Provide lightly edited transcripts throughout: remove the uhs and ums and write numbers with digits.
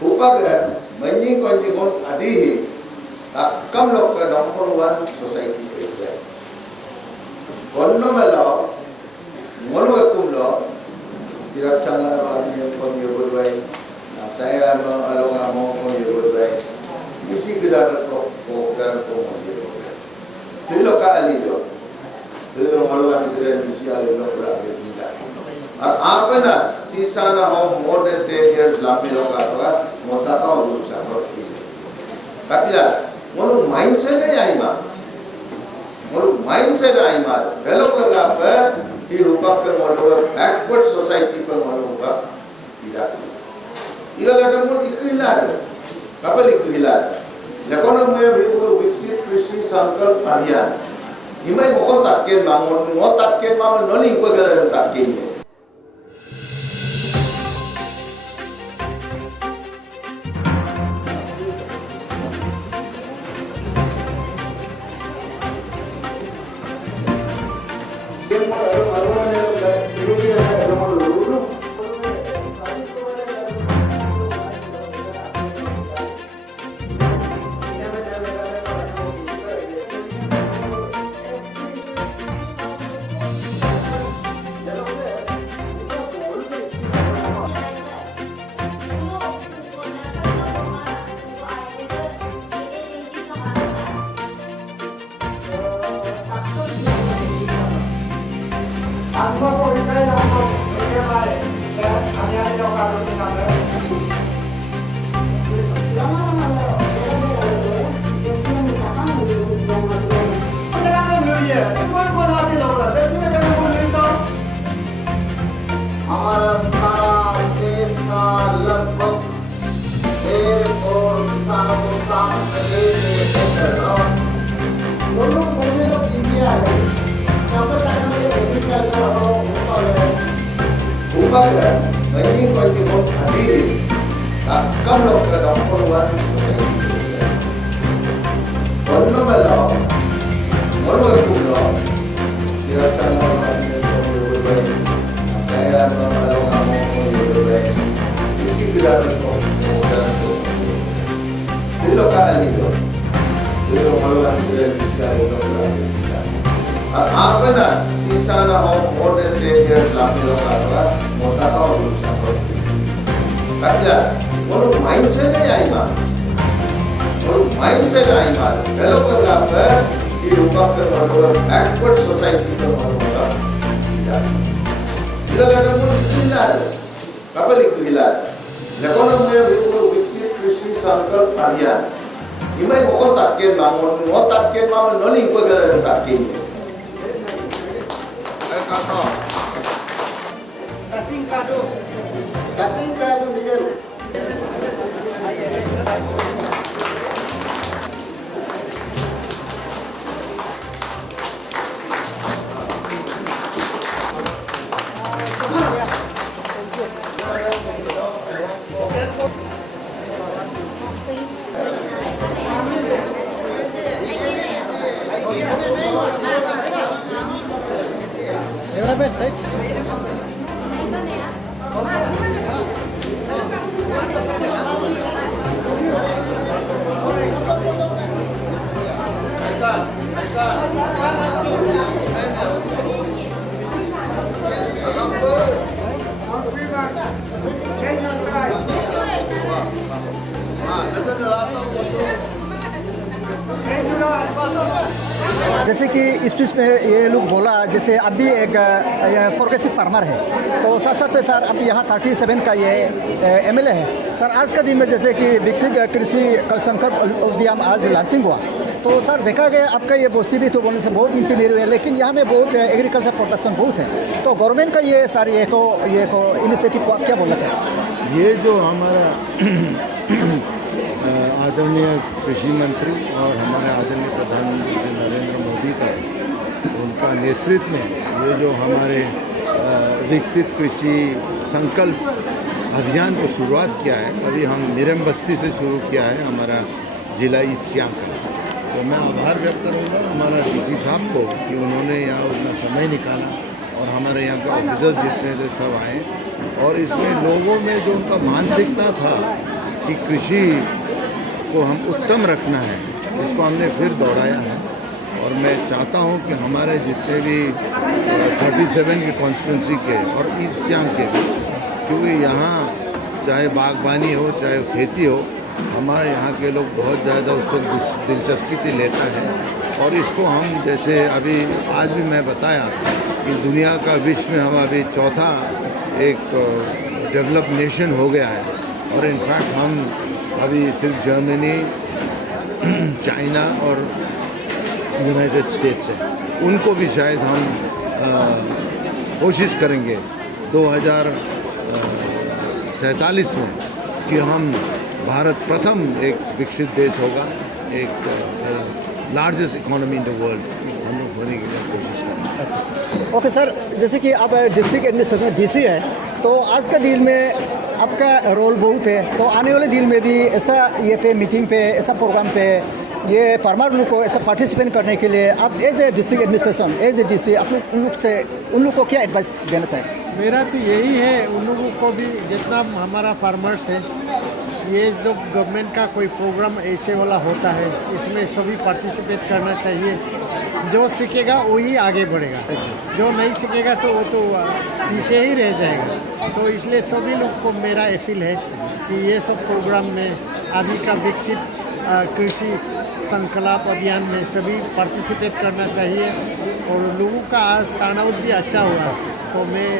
Upag manying konjingon adihi takam lok ka number 1 society area. Konno melo ngolu akum lo dirap changla rami kon yebulwai saya alonga mo kon yebulwai isi gidana ko dan ko mo yebulwai tilo ka ali lo tilo ngolu ani dire isi ali lo pra kita और आप ना सीसा ना हो more than 10 years लांबी लोग आता मोटा का और लोग सापर की कापिला मोरू mindset है आई मार डेवलप लगा पे ये रूपक पर मोरू backward society पर मोरू रूपक इधर इधर लगा मोरू इक्विला कपल इक्विला लेकिन मैं भी मोरू विकसित कृषि संकल्प अभियान इमें बहुत ताकत मांगों बहुत ताकत मांगों नॉलिंग को गलत ताकत है manying konjingon adihi takam lok ka number 1 society area. Konno melo ngolu akum lo dirap changla rami kon yebulwai saya alonga mo kon yebulwai isi gidana ko dan ko tilo ka ali lo tilo ngolu ani dire isi ali lo pra kita और आप ना सीसा ना हो more than 10 years लांबी लोग आता मोटा का और लोग सापर की कापिला मोरू mindset है आई मार डेवलप लगा पे ये रूपक पर मोरू backward society पर मोरू का इधर लगा मोरू इक्विला कपल इक्विला लेकिन मैं भी मोरू विकसित कृषि संकल्प अभियान इमें बहुत ताकत मांगों नॉलिंग को गलत ताकत है Kasing kado Miguel. जैसे कि स्पीच में ये लोग बोला जैसे अब भी एक प्रोग्रेसिव फार्मर है तो साथ साथ में सर अब यहाँ 37 का ये एमएलए है सर। आज का दिन में जैसे कि विकसित कृषि संकल्प अभियान आज लॉन्चिंग हुआ तो सर देखा गया आपका ये बस्ती भी तो बोलने से बहुत इंजीनियर है लेकिन यहाँ में बहुत एग्रीकल्चर प्रोडक्शन बहुत है तो गवर्नमेंट का ये सर ये को इनिशिएटिव को आप क्या बोलना चाहें? ये जो हमारा आदरणीय कृषि मंत्री और हमारे आदरणीय प्रधानमंत्री श्री नरेंद्र मोदी का उनका नेतृत्व में ये जो हमारे विकसित कृषि संकल्प अभियान को शुरुआत किया है, अभी हम निरम बस्ती से शुरू किया है हमारा जिला ईस्ट सियांग का। तो मैं आभार व्यक्त करूँगा हमारा डीसी साहब को कि उन्होंने यहाँ उतना समय निकाला और हमारे यहाँ के ऑफिसर्स जितने थे सब आए और इसमें लोगों में जो उनका मानसिकता था कि कृषि को हम उत्तम रखना है, इसको हमने फिर दोहराया है। और मैं चाहता हूं कि हमारे जितने भी 37 के कॉन्स्टिट्यूंसी के और ईस्ट सियांग के भी, क्योंकि यहाँ चाहे बागबानी हो चाहे खेती हो, हमारे यहाँ के लोग बहुत ज़्यादा उसको दिलचस्पी लेता है। और इसको हम जैसे अभी आज भी मैं बताया कि दुनिया का विश्व में हम अभी चौथा एक डेवलप नेशन हो गया है। और इनफैक्ट हम अभी सिर्फ जर्मनी, चाइना और यूनाइटेड स्टेट्स है, उनको भी शायद हम कोशिश करेंगे 2047 में कि हम भारत प्रथम एक विकसित देश होगा, एक largest economy in the world हम लोग होने के लिए कोशिश करेंगे। ओके सर, जैसे कि आप डिस्ट्रिक्ट एडमिनिस्ट्रेशन डीसी है, तो आज का दिन में आपका रोल बहुत है, तो आने वाले दिन में भी ऐसा ये पे मीटिंग पे ऐसा प्रोग्राम पे ये परमार लोग को ऐसा पार्टिसिपेट करने के लिए आप as a district administration as a DC आप लोग उन लोग को क्या एडवाइस देना चाहें? मेरा तो यही है, उन लोगों को भी जितना हमारा फार्मर्स है, ये जो गवर्नमेंट का कोई प्रोग्राम ऐसे वाला होता है, इसमें सभी पार्टिसिपेट करना चाहिए। जो सीखेगा वही आगे बढ़ेगा, जो नहीं सीखेगा तो वो तो पीछे ही रह जाएगा। तो इसलिए सभी लोग को मेरा अपील है कि ये सब प्रोग्राम में अभी का विकसित कृषि संकल्प अभियान में सभी पार्टिसिपेट करना चाहिए। और लोगों का आज टर्नआउट भी अच्छा हुआ, तो मैं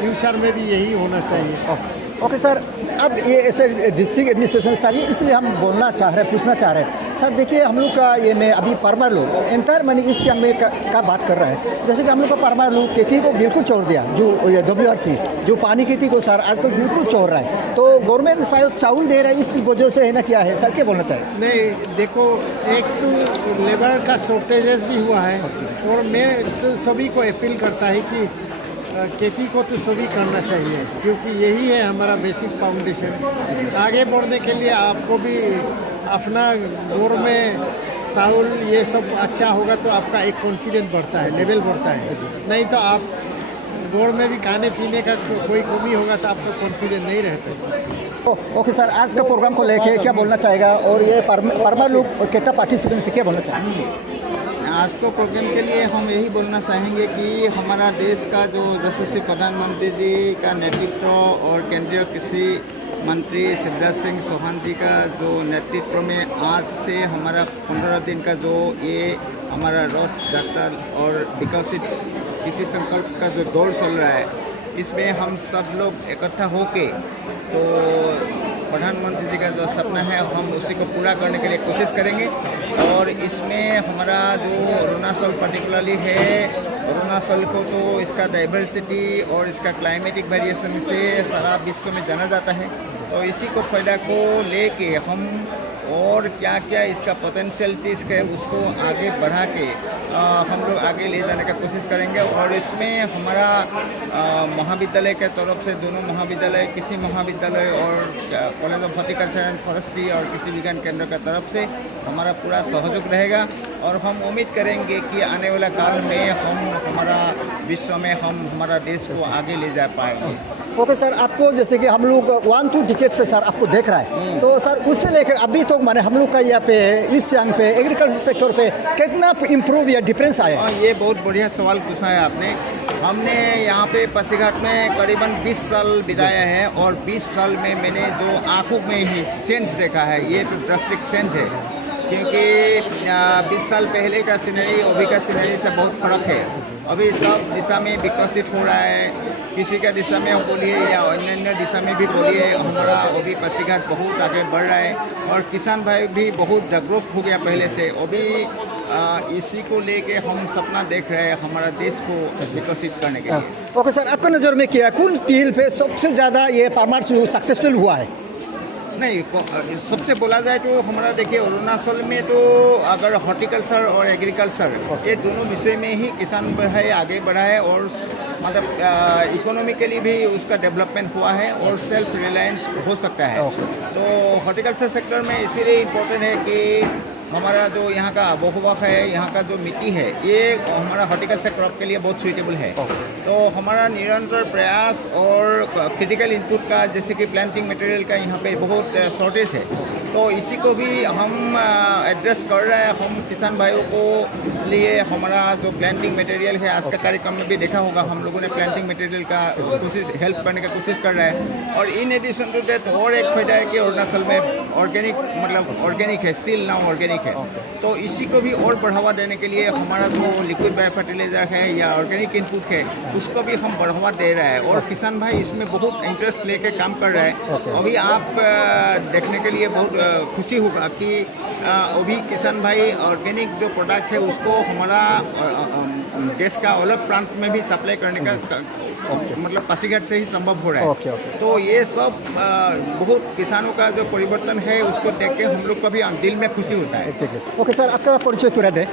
फ्यूचर में भी यही होना चाहिए। ओके सर, अब ये ऐसे डिस्ट्रिक्ट एडमिनिस्ट्रेशन सर, ये इसलिए हम बोलना चाह रहे हैं, पूछना चाह रहे हैं सर। देखिए हम लोग का ये में अभी फार्मर लोग एंटायर मनी इस सियांग में का बात कर रहे हैं। जैसे कि हम लोग का फार्मर लोग खेती को बिल्कुल छोड़ दिया, जो WRC जो पानी खेती को सर आजकल बिल्कुल छोड़ रहा है। तो गवर्नमेंट शायद चावल दे रहा है, इस वजह से है ना, क्या है सर, क्या बोलना चाहिए? नहीं, देखो, एक तो लेबर का शॉर्टेजेस भी हुआ है, और मैं तो सभी को अपील करता है कि खेती को तो सभी करना चाहिए, क्योंकि यही है हमारा बेसिक फाउंडेशन। आगे बढ़ने के लिए आपको भी अपना दौर में चावल ये सब अच्छा होगा तो आपका एक कॉन्फिडेंस बढ़ता है, लेवल बढ़ता है। नहीं तो आप दौर में भी खाने पीने का कोई कमी होगा तो आपका कॉन्फिडेंस नहीं रहता। ओके सर, आज का प्रोग्राम को लेके क्या बोलना चाहेगा, और ये फार्मर लोग कितना पार्टिसिपेंट से क्या बोलना चाहेंगे? आज को प्रोग्राम के लिए हम यही बोलना चाहेंगे कि हमारा देश का जो यशस्वी प्रधानमंत्री जी का नेतृत्व और केंद्रीय कृषि मंत्री शिवराज सिंह चौहान जी का जो नेतृत्व में आज से हमारा 15 दिन का जो ये हमारा रथ यात्रा और विकसित कृषि संकल्प का जो दौड़ चल रहा है, इसमें हम सब लोग इकट्ठा होके तो प्रधानमंत्री जी का जो सपना है हम उसी को पूरा करने के लिए कोशिश करेंगे। और इसमें हमारा जो अरुणाचल पर्टिकुलरली है, अरुणाचल को तो इसका डाइवर्सिटी और इसका क्लाइमेटिक वेरिएशन से सारा विश्व में जाना जाता है। तो इसी को फायदा को लेके हम और क्या क्या इसका पोटेंशियलिटीज़ है उसको आगे बढ़ा के हम लोग आगे ले जाने का कोशिश करेंगे। और इसमें हमारा महाविद्यालय के तरफ से दोनों महाविद्यालय, कृषि महाविद्यालय और college of horticulture and forestry और कृषि विज्ञान केंद्र की तरफ से हमारा पूरा सहयोग रहेगा। और हम उम्मीद करेंगे कि आने वाला काल में हम हमारा विश्व में हम हमारा देश को आगे ले जा पाएंगे। ओके सर, आपको जैसे कि हम लोग 1-2 डिकेड से सर आपको देख रहा है, तो सर उससे लेकर अभी तो माने हम लोग का यहाँ पे इस सियांग पे एग्रीकल्चर सेक्टर पे कितना इम्प्रूव या डिफरेंस आया? ये बहुत बढ़िया सवाल पूछा है आपने। हमने यहाँ पे पासीघाट में करीबन 20 साल बिताया है, और 20 साल में मैंने जो आँखों में ही चेंज देखा है, ये तो ड्रास्टिक चेंज है। क्योंकि 20 साल पहले का सीनरी अभी का सीनरी से बहुत फर्क है। अभी सब दिशा में विकसित हो रहा है, किसी का दिशा में बोलिए या अन्य दिशा में भी बोलिए, हमारा अभी पासीघाट बहुत आगे बढ़ रहा है। और किसान भाई भी बहुत जागरूक हो गया पहले से। अभी इसी को लेके हम सपना देख रहे हैं हमारा देश को विकसित करने के लिए। ओके सर, आपका नज़र में क्या कौन फील्ड पे सबसे ज़्यादा ये फार्मर्स सक्सेसफुल हुआ है? नहीं, सबसे बोला जाए तो हमारा देखिए अरुणाचल में तो अगर हॉर्टिकल्चर और एग्रीकल्चर ये दोनों विषय में ही किसान भाई आगे बढ़ा है, और मतलब इकोनॉमिकली भी उसका डेवलपमेंट हुआ है और सेल्फ रिलायंस हो सकता है। तो हॉर्टिकल्चर सेक्टर में इसीलिए इम्पोर्टेंट है कि हमारा जो यहाँ का आबोहवा है, यहाँ का जो मिट्टी है, ये हमारा हॉर्टिकल्चर क्रॉप के लिए बहुत सूटेबल है। तो हमारा निरंतर प्रयास और क्रिटिकल इनपुट का, जैसे कि प्लांटिंग मटेरियल का यहाँ पे बहुत शॉर्टेज है, तो इसी को भी हम एड्रेस कर रहे हैं। हम किसान भाइयों को लिए हमारा जो प्लांटिंग मटेरियल है, आज का कार्यक्रम में भी देखा होगा, हम लोगों ने प्लांटिंग मटेरियल का हेल्प करने का कोशिश कर रहे हैं। और इन एडिशन टू दैट और एक फायदा है कि अरुणाचल में ऑर्गेनिक, मतलब ऑर्गेनिक है, स्टिल नाउ ऑर्गेनिक है, तो इसी को भी और बढ़ावा देने के लिए हमारा जो लिक्विड बायो फर्टिलाइजर है या ऑर्गेनिक इनपुट है, उसको भी हम बढ़ावा दे रहे हैं। और किसान भाई इसमें बहुत इंटरेस्ट लेके काम कर रहे हैं। अभी आप देखने के लिए बहुत खुशी होगा कि अभी किसान भाई ऑर्गेनिक जो प्रोडक्ट है उसको हमारा देश का अलग प्रांत में भी सप्लाई करने का मतलब पासीघाट से ही संभव हो रहा है। तो ये सब बहुत किसानों का जो परिवर्तन है उसको देख के हम लोग को भी दिल में खुशी होता है। ओके सर, आपका परिचय पूरा दें।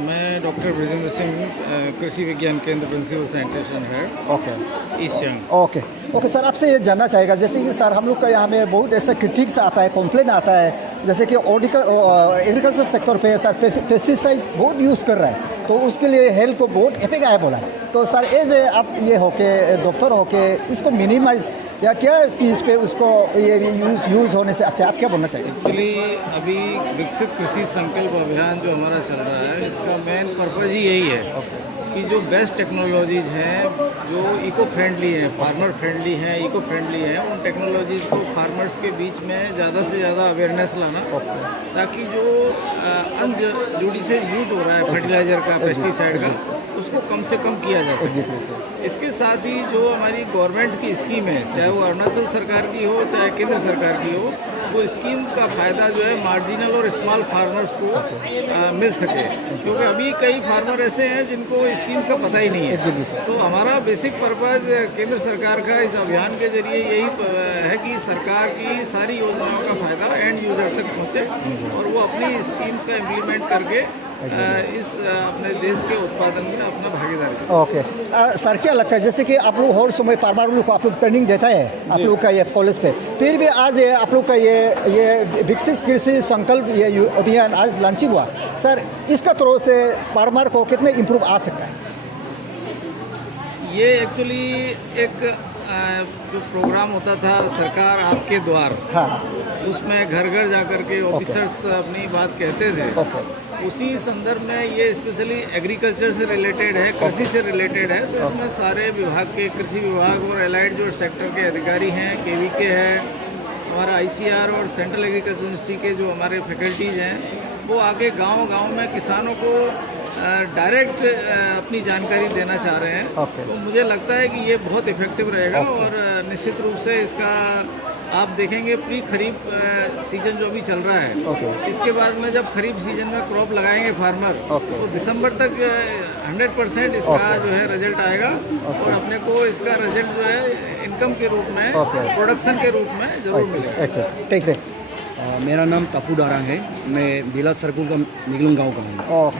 मैं डॉक्टर ब्रजेंद्र सिंह, कृषि विज्ञान केंद्र प्रिंसिपल साइंटिस्ट है ईस्ट सियांग। ओके सर, आपसे ये जानना चाहेगा, जैसे कि सर हम लोग का यहाँ में बहुत ऐसा क्रिटिक्स आता है, कंप्लेन आता है, जैसे कि एग्रीकल्चर सेक्टर पे सर पेस्टिसाइड बहुत यूज़ कर रहा है, तो उसके लिए हेल्थ को बहुत इफेक्ट आया बोला है। तो सर एज आप ये होके डॉक्टर होके इसको मिनिमाइज या क्या चीज़ पे उसको ये यूज़ होने से अच्छा, आप क्या बोलना चाहिए? एक्चुअली अभी विकसित कृषि संकल्प अभियान जो हमारा चल रहा है, इसका मेन पर्पज़ ही यही है कि जो बेस्ट टेक्नोलॉजीज़ हैं, जो इको फ्रेंडली हैं, फार्मर फ्रेंडली हैं, इको फ्रेंडली हैं, उन टेक्नोलॉजीज़ को फार्मर्स के बीच में ज़्यादा से ज़्यादा अवेयरनेस लाना, ताकि जो अनजुडिशियस यूज हो रहा है फर्टिलाइज़र का, पेस्टिसाइड का, उसको कम से कम किया जा सके। इसके साथ ही जो हमारी गवर्नमेंट की स्कीम है, चाहे वो अरुणाचल सरकार की हो चाहे केंद्र सरकार की हो, वो स्कीम का फ़ायदा जो है मार्जिनल और स्मॉल फार्मर्स को मिल सके, क्योंकि अभी कई फार्मर ऐसे हैं जिनको स्कीम्स का पता ही नहीं है। तो हमारा बेसिक पर्पज़ केंद्र सरकार का इस अभियान के जरिए यही है कि सरकार की सारी योजनाओं का फ़ायदा एंड यूज़र तक पहुँचे और वो अपनी स्कीम्स का इम्प्लीमेंट करके इस अपने देश के उत्पादन में अपना भागीदारी करें। ओके सर, क्या लगता है जैसे कि आप लोग हर समय फार्मर लोग को आप लोग ट्रेनिंग देता है आप लोग का ये कॉलेज पे, फिर भी आज आप लोग का ये विकसित कृषि संकल्प ये अभियान आज लॉन्चिंग हुआ, सर इसका तरह से फार्मर को कितने इम्प्रूव आ सकता है? ये एक्चुअली एक जो प्रोग्राम होता था सरकार आपके द्वार, उसमें घर घर जाकर के ऑफिसर्स अपनी बात कहते थे, उसी संदर्भ में ये स्पेशली एग्रीकल्चर से रिलेटेड है, कृषि से रिलेटेड है। तो इसमें सारे विभाग के, कृषि विभाग और एलाइड जो सेक्टर के अधिकारी हैं, केवीके है, हमारा आईसीआर और सेंट्रल एग्रीकल्चर यूनिवर्सिटी के जो हमारे फैकल्टीज़ हैं, वो आगे गांव-गांव में किसानों को डायरेक्ट अपनी जानकारी देना चाह रहे हैं। तो मुझे लगता है कि ये बहुत इफेक्टिव रहेगा और निश्चित रूप से इसका आप देखेंगे प्री खरीफ सीजन जो अभी चल रहा है, इसके बाद में जब खरीफ सीजन में क्रॉप लगाएंगे फार्मर, तो दिसंबर तक 100% इसका जो है रिजल्ट आएगा और अपने को इसका रिजल्ट जो है इनकम के रूप में, प्रोडक्शन के रूप में जरूर मिलेगा। मेरा नाम तपू डारांग है, मैं बिला सर्कुल का निगलुंग गाँव का हूँ।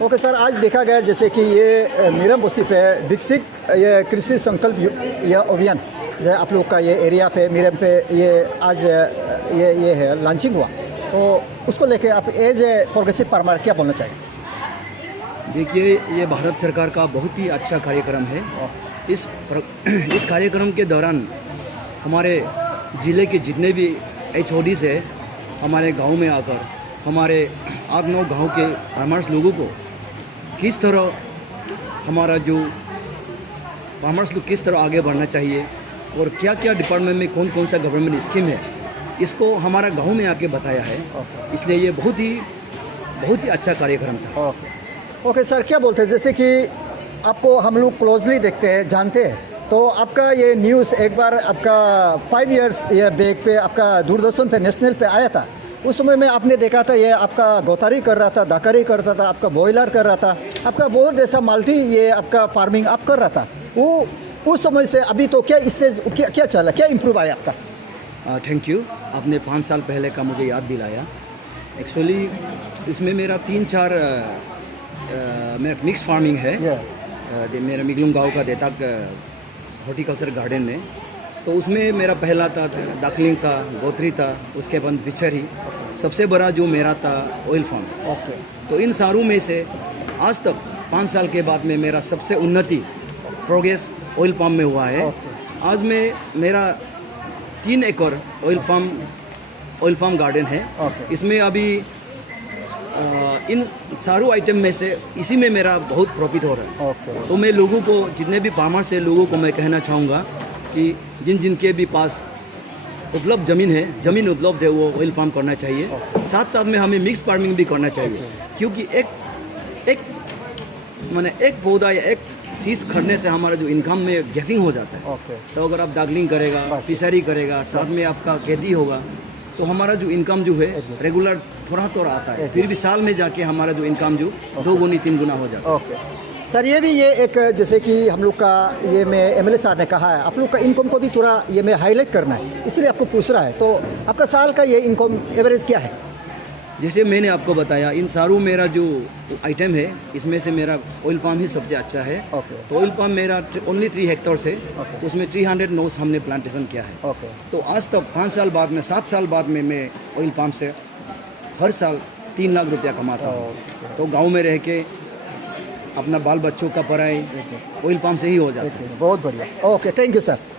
ओके सर, आज देखा गया जैसे कि ये मीरम बस्ती पे विकसित ये कृषि संकल्प यह अभियान जो आप लोग का ये एरिया पे मीरम पे ये आज ये है लॉन्चिंग हुआ, तो उसको लेके आप एज ए प्रोग्रेसिव फार्मर क्या बोलना चाहिए? देखिए, ये भारत सरकार का बहुत ही अच्छा कार्यक्रम है। इस कार्यक्रम के दौरान हमारे ज़िले के जितने भी HODs है, हमारे गांव में आकर हमारे 8-9 गांव के फार्मर्स लोगों को किस तरह हमारा जो फार्मर्स लोग किस तरह आगे बढ़ना चाहिए और क्या क्या डिपार्टमेंट में कौन कौन सा गवर्नमेंट स्कीम है, इसको हमारा गांव में आके बताया है। इसलिए ये बहुत ही अच्छा कार्यक्रम था। ओके सर, क्या बोलते हैं, जैसे कि आपको हम लोग क्लोजली देखते हैं, जानते हैं, तो आपका ये न्यूज़ एक बार आपका 5 इयर्स ये बैक पे आपका दूरदर्शन पे नेशनल पे आया था। उस समय में आपने देखा था ये आपका गौतारी कर रहा था, दाकारी करता था, आपका बॉयलर कर रहा था, आपका बहुत ऐसा मल्टी ये आपका फार्मिंग आप कर रहा था। वो उस समय से अभी तो क्या स्टेज क्या चला, क्या इम्प्रूव आया आपका? थैंक यू, आपने 5 साल पहले का मुझे याद दिलाया। एक्चुअली इसमें मेरा 3-4 मेरा मिक्स फार्मिंग है। मेरा मिगलुंग गाँव का देताक हॉर्टिकल्चर गार्डन में, तो उसमें मेरा पहला था दाखलिंग था, गोत्री था, उसके बाद बिछरी, सबसे बड़ा जो मेरा था ऑयल फार्म। ओके तो इन सारों में से आज तक 5 साल के बाद में मेरा सबसे उन्नति प्रोग्रेस ऑयल पाम में हुआ है। आज में मेरा 3 एकड़ ऑयल फार्म गार्डन है। इसमें अभी इन सारों आइटम में से इसी में मेरा बहुत प्रॉफिट हो रहा है। तो मैं लोगों को, जितने भी फार्मर्स हैं, लोगों को मैं कहना चाहूँगा कि जिनके भी पास उपलब्ध ज़मीन उपलब्ध है, वो ऑयल फार्म करना चाहिए। साथ साथ में हमें मिक्स फार्मिंग भी करना चाहिए, क्योंकि एक पौधा या एक चीज़ खरीदने से हमारा जो इनकम में गैपिंग हो जाता है। तो अगर आप डागलिंग करेगा, फिशरी करेगा, साथ में आपका खेती होगा, तो हमारा जो इनकम जो है रेगुलर थोड़ा आता है। फिर भी साल में जाके हमारा जो इनकम जो 2 गुनी 3 गुना हो जाता है। सर, ये भी ये एक जैसे कि हम लोग का ये में एमएलए साहब ने कहा है, आप लोग का इनकम को भी थोड़ा ये में हाईलाइट करना है, इसलिए आपको पूछ रहा है। तो आपका साल का ये इनकम एवरेज क्या है? जैसे मैंने आपको बताया, इन सारों मेरा जो आइटम है, इसमें से मेरा ऑयल पाम ही सबसे अच्छा है। तो ऑयल पाम मेरा ओनली 3 हेक्टेयर से, उसमें 300 नोस हमने प्लांटेशन किया है। तो आज तक 5 साल बाद में, 7 साल बाद में मैं ऑयल पाम से हर साल 3 लाख रुपया कमाता हूँ। तो गांव में रह के अपना बाल बच्चों का पढ़ाई ऑयल पाम से ही हो जाता है। बहुत बढ़िया। Okay, thank you sir.